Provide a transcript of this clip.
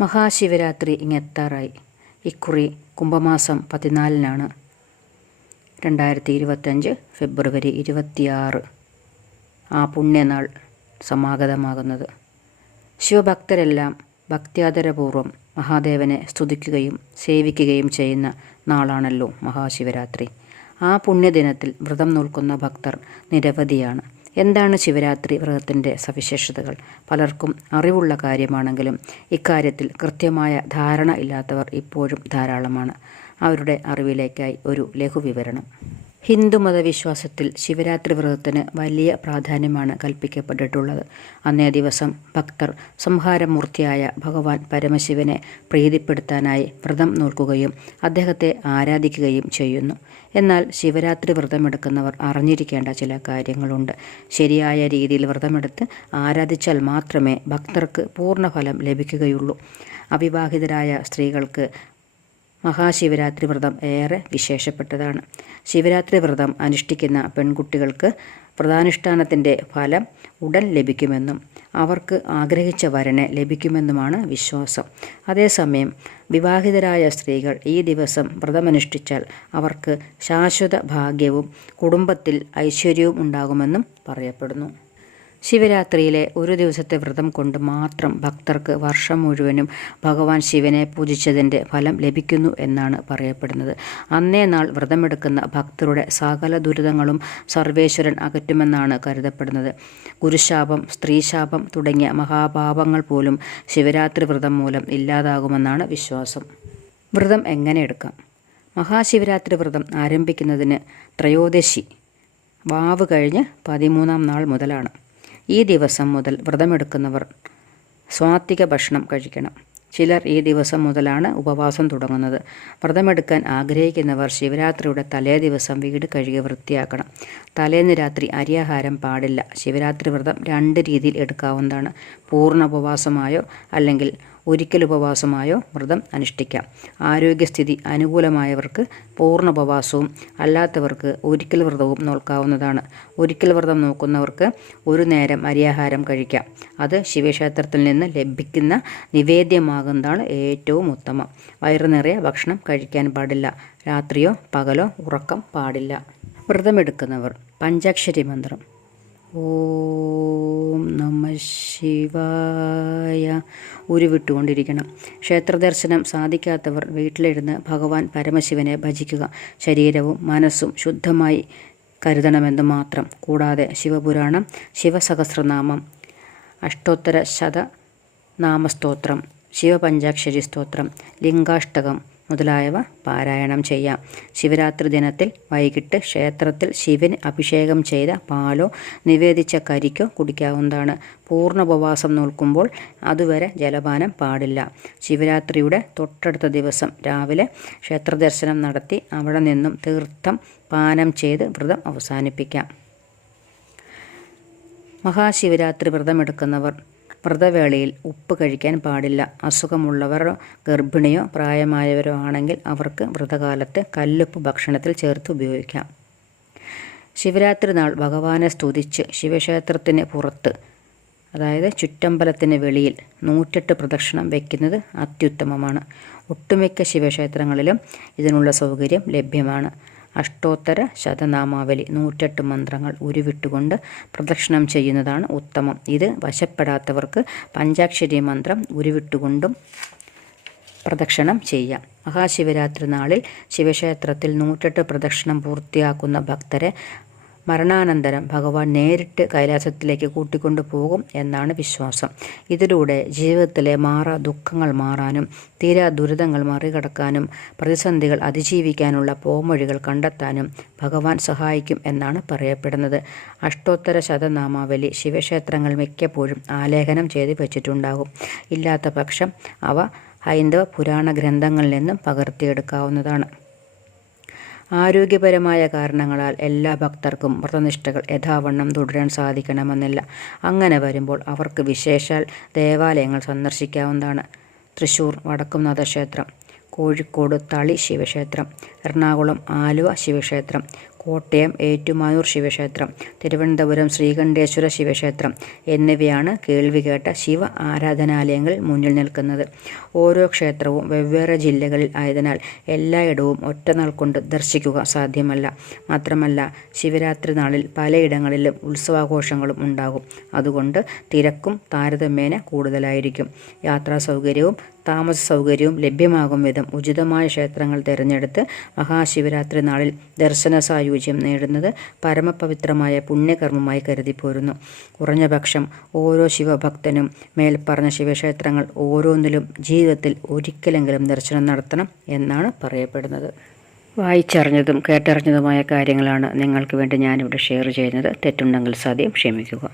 മഹാശിവരാത്രി ഇങ്ങെത്താറായി. ഇക്കുറി കുംഭമാസം പതിനാലിനാണ്. രണ്ടായിരത്തി ഇരുപത്തഞ്ച് ഫെബ്രുവരി ഇരുപത്തിയാറ്. ആ പുണ്യനാൾ സമാഗതമാകുന്നത്. ശിവഭക്തരെല്ലാം ഭക്ത്യാദരപൂർവം മഹാദേവനെ സ്തുതിക്കുകയും സേവിക്കുകയും ചെയ്യുന്ന നാളാണല്ലോ മഹാശിവരാത്രി. ആ പുണ്യദിനത്തിൽ വ്രതം നോൽക്കുന്ന ഭക്തർ നിരവധിയാണ്. എന്താണ് ശിവരാത്രി വ്രതത്തിന്റെ സവിശേഷതകൾ? പലർക്കും അറിവുള്ള കാര്യമാണെങ്കിലും ഇക്കാര്യത്തിൽ കൃത്യമായ ധാരണ ഇല്ലാത്തവർ ഇപ്പോഴും ധാരാളമാണ്. അവരുടെ അറിവിലേക്കായി ഒരു ലഘുവിവരണം. ഹിന്ദുമത വിശ്വാസത്തിൽ ശിവരാത്രി വ്രതത്തിന് വലിയ പ്രാധാന്യമാണ് കൽപ്പിക്കപ്പെട്ടിട്ടുള്ളത്. അന്നേ ദിവസം ഭക്തർ സംഹാരമൂർത്തിയായ ഭഗവാൻ പരമശിവനെ പ്രീതിപ്പെടുത്താനായി വ്രതം നോക്കുകയും അദ്ദേഹത്തെ ആരാധിക്കുകയും ചെയ്യുന്നു. എന്നാൽ ശിവരാത്രി വ്രതമെടുക്കുന്നവർ അറിഞ്ഞിരിക്കേണ്ട ചില കാര്യങ്ങളുണ്ട്. ശരിയായ രീതിയിൽ വ്രതമെടുത്ത് ആരാധിച്ചാൽ മാത്രമേ ഭക്തർക്ക് പൂർണഫലം ലഭിക്കുകയുള്ളൂ. അവിവാഹിതരായ സ്ത്രീകൾക്ക് മഹാശിവരാത്രി വ്രതം ഏറെ വിശേഷപ്പെട്ടതാണ്. ശിവരാത്രി വ്രതം അനുഷ്ഠിക്കുന്ന പെൺകുട്ടികൾക്ക് വ്രതാനുഷ്ഠാനത്തിന്റെ ഫലം ഉടൻ ലഭിക്കുമെന്നും അവർക്ക് ആഗ്രഹിച്ച വരനെ ലഭിക്കുമെന്നുമാണ് വിശ്വാസം. അതേസമയം വിവാഹിതരായ സ്ത്രീകൾ ഈ ദിവസം വ്രതമനുഷ്ഠിച്ചാൽ അവർക്ക് ശാശ്വത ഭാഗ്യവും കുടുംബത്തിൽ ഐശ്വര്യവും ഉണ്ടാകുമെന്നും പറയപ്പെടുന്നു. ശിവരാത്രിയിലെ ഒരു ദിവസത്തെ വ്രതം കൊണ്ട് മാത്രം ഭക്തർക്ക് വർഷം മുഴുവനും ഭഗവാൻ ശിവനെ പൂജിച്ചതിന്റെ ഫലം ലഭിക്കുന്നു എന്നാണ് പറയപ്പെടുന്നത്. അന്നേ നാൾ വ്രതമെടുക്കുന്ന ഭക്തരുടെ സകല ദുരിതങ്ങളും സർവേശ്വരൻ അകറ്റുമെന്നാണ് കരുതപ്പെടുന്നത്. ഗുരുശാപം സ്ത്രീശാപം തുടങ്ങിയ മഹാപാപങ്ങൾ പോലും ശിവരാത്രി വ്രതം മൂലം ഇല്ലാതാകുമെന്നാണ് വിശ്വാസം. വ്രതം എങ്ങനെ എടുക്കാം? മഹാശിവരാത്രി വ്രതം ആരംഭിക്കുന്നതിന് ത്രയോദശി വാവ് കഴിഞ്ഞ് പതിമൂന്നാം നാൾ മുതലാണ്. ഈ ദിവസം മുതൽ വ്രതമെടുക്കുന്നവർ സ്വാത്വിക ഭക്ഷണം കഴിക്കണം. ചിലർ ഈ ദിവസം മുതലാണ് ഉപവാസം തുടങ്ങുന്നത്. വ്രതമെടുക്കാൻ ആഗ്രഹിക്കുന്നവർ ശിവരാത്രിയുടെ തലേ ദിവസം വീട് കഴുകി വൃത്തിയാക്കണം. തലേന്ന് രാത്രി അരിയാഹാരം പാടില്ല. ശിവരാത്രി വ്രതം രണ്ട് രീതിയിൽ എടുക്കാവുന്നതാണ്. പൂർണ ഉപവാസമായോ അല്ലെങ്കിൽ ഒരിക്കൽ ഉപവാസമായോ വ്രതം അനുഷ്ഠിക്കാം. ആരോഗ്യസ്ഥിതി അനുകൂലമായവർക്ക് പൂർണ ഉപവാസവും അല്ലാത്തവർക്ക് ഒരിക്കൽ വ്രതവും നോക്കാവുന്നതാണ് ഒരിക്കൽ വ്രതം നോക്കുന്നവർക്ക് ഒരു നേരം അരിയാഹാരം കഴിക്കാം. അത് ശിവക്ഷേത്രത്തിൽ നിന്ന് ലഭിക്കുന്ന നിവേദ്യമാകുന്നതാണ് ഏറ്റവും ഉത്തമം. വയറു നിറയെ ഭക്ഷണം കഴിക്കാൻ പാടില്ല. രാത്രിയോ പകലോ ഉറക്കം പാടില്ല. വ്രതമെടുക്കുന്നവർ. പഞ്ചാക്ഷരി മന്ത്രം. ഓം നമ ശിവായ. ഉരുവിട്ടുകൊണ്ടിരിക്കണം. ക്ഷേത്രദർശനം സാധിക്കാത്തവർ വീട്ടിലിരുന്ന് ഭഗവാൻ പരമശിവനെ ഭജിക്കുക. ശരീരവും മനസ്സും ശുദ്ധമായി കരുതണമെന്ന് മാത്രം. കൂടാതെ ശിവപുരാണം ശിവസഹസ്രനാമം അഷ്ടോത്തര ശത നാമസ്തോത്രം ശിവപഞ്ചാക്ഷരി സ്തോത്രം ലിംഗാഷ്ടകം മുതലായവ പാരായണം ചെയ്യാം. ശിവരാത്രി ദിനത്തിൽ വൈകിട്ട് ക്ഷേത്രത്തിൽ ശിവന് അഭിഷേകം ചെയ്ത പാലോ നിവേദിച്ച കരിക്കോ കുടിക്കാവുന്നതാണ്. പൂർണ ഉപവാസം നോൽക്കുമ്പോൾ അതുവരെ ജലപാനം പാടില്ല. ശിവരാത്രിയുടെ തൊട്ടടുത്ത ദിവസം രാവിലെ ക്ഷേത്രദർശനം നടത്തി അവിടെ നിന്നും തീർത്ഥം പാനം ചെയ്ത് വ്രതം അവസാനിപ്പിക്കാം. മഹാശിവരാത്രി വ്രതമെടുക്കുന്നവർ വ്രതവേളയിൽ ഉപ്പ് കഴിക്കാൻ പാടില്ല. അസുഖമുള്ളവരോ ഗർഭിണിയോ പ്രായമായവരോ ആണെങ്കിൽ അവർക്ക് വ്രതകാലത്ത് കല്ലുപ്പ് ഭക്ഷണത്തിൽ ചേർത്ത് ഉപയോഗിക്കാം. ശിവരാത്രി നാൾ ഭഗവാനെ സ്തുതിച്ച് ശിവക്ഷേത്രത്തിന് പുറത്ത് അതായത് ചുറ്റമ്പലത്തിന് വെളിയിൽ നൂറ്റെട്ട് പ്രദക്ഷിണം വയ്ക്കുന്നത് അത്യുത്തമമാണ്. ഒട്ടുമിക്ക ശിവക്ഷേത്രങ്ങളിലും ഇതിനുള്ള സൗകര്യം ലഭ്യമാണ്. അഷ്ടോത്തര ശതനാമാവലി നൂറ്റെട്ട് മന്ത്രങ്ങൾ ഉരുവിട്ടുകൊണ്ട് പ്രദക്ഷിണം ചെയ്യുന്നതാണ് ഉത്തമം. ഇത് വശപ്പെടാത്തവർക്ക് പഞ്ചാക്ഷരി മന്ത്രം ഉരുവിട്ടുകൊണ്ടും പ്രദക്ഷിണം ചെയ്യാം. മഹാശിവരാത്രി നാളിൽ ശിവക്ഷേത്രത്തിൽ നൂറ്റെട്ട് പ്രദക്ഷിണം പൂർത്തിയാക്കുന്ന ഭക്തരെ മരണാനന്തരം ഭഗവാൻ നേരിട്ട് കൈലാസത്തിലേക്ക് കൂട്ടിക്കൊണ്ടു പോകും എന്നാണ് വിശ്വാസം. ഇതിലൂടെ ജീവിതത്തിലെ മാറാ ദുഃഖങ്ങൾ മാറാനും തീരാ ദുരിതങ്ങൾ മറികടക്കാനും പ്രതിസന്ധികൾ അതിജീവിക്കാനുള്ള പോംവഴികൾ കണ്ടെത്താനും ഭഗവാൻ സഹായിക്കും എന്നാണ് പറയപ്പെടുന്നത്. അഷ്ടോത്തര ശതനാമാവലി ശിവക്ഷേത്രങ്ങൾ മിക്കപ്പോഴും ആലേഖനം ചെയ്ത് വെച്ചിട്ടുണ്ടാകും. ഇല്ലാത്ത പക്ഷം അവ ഹൈന്ദവ പുരാണ ഗ്രന്ഥങ്ങളിൽ നിന്നും പകർത്തിയെടുക്കാവുന്നതാണ്. ആരോഗ്യപരമായ കാരണങ്ങളാൽ എല്ലാ ഭക്തർക്കും വ്രതനിഷ്ഠകൾ യഥാവണ്ണം തുടരാൻ സാധിക്കണമെന്നില്ല. അങ്ങനെ വരുമ്പോൾ അവർക്ക് വിശേഷാൽ ദേവാലയങ്ങൾ സന്ദർശിക്കാവുന്നതാണ്. തൃശൂർ വടക്കുംനാഥ ക്ഷേത്രം കോഴിക്കോട് തളി ശിവക്ഷേത്രം എറണാകുളം ആലുവ ശിവക്ഷേത്രം കോട്ടയം ഏറ്റുമാനൂർ ശിവക്ഷേത്രം തിരുവനന്തപുരം ശ്രീകണ്ഠേശ്വര ശിവക്ഷേത്രം എന്നിവയാണ് കേൾവി കേട്ട ശിവ ആരാധനാലയങ്ങൾ മുന്നിൽ നിൽക്കുന്നത്. ഓരോ ക്ഷേത്രവും വെവ്വേറെ ജില്ലകളിൽ ആയതിനാൽ എല്ലായിടവും ഒറ്റനാൾ കൊണ്ട് ദർശിക്കുക സാധ്യമല്ല. മാത്രമല്ല ശിവരാത്രി നാളിൽ പലയിടങ്ങളിലും ഉത്സവാഘോഷങ്ങളും ഉണ്ടാകും. അതുകൊണ്ട് തിരക്കും താരതമ്യേന കൂടുതലായിരിക്കും. യാത്രാ സൗകര്യവും താമസ സൗകര്യവും ലഭ്യമാകും വിധം ഉചിതമായ ക്ഷേത്രങ്ങൾ തിരഞ്ഞെടുത്ത് മഹാശിവരാത്രി നാളിൽ ദർശന സായുജ്യം നേടുന്നത് പരമപവിത്രമായ പുണ്യകർമ്മമായി കരുതി കരുതിപ്പോരുന്നു കുറഞ്ഞപക്ഷം ഓരോ ശിവഭക്തനും മേൽപ്പറഞ്ഞ ശിവക്ഷേത്രങ്ങൾ ഓരോന്നിലും ജീവിതത്തിൽ ഒരിക്കലെങ്കിലും ദർശനം നടത്തണം എന്നാണ് പറയപ്പെടുന്നത്. വായിച്ചറിഞ്ഞതും കേട്ടറിഞ്ഞതുമായ കാര്യങ്ങളാണ് നിങ്ങൾക്ക് വേണ്ടി ഞാനിവിടെ ഷെയർ ചെയ്യുന്നത്. തെറ്റുണ്ടെങ്കിൽ സാധ്യം ക്ഷമിക്കുക.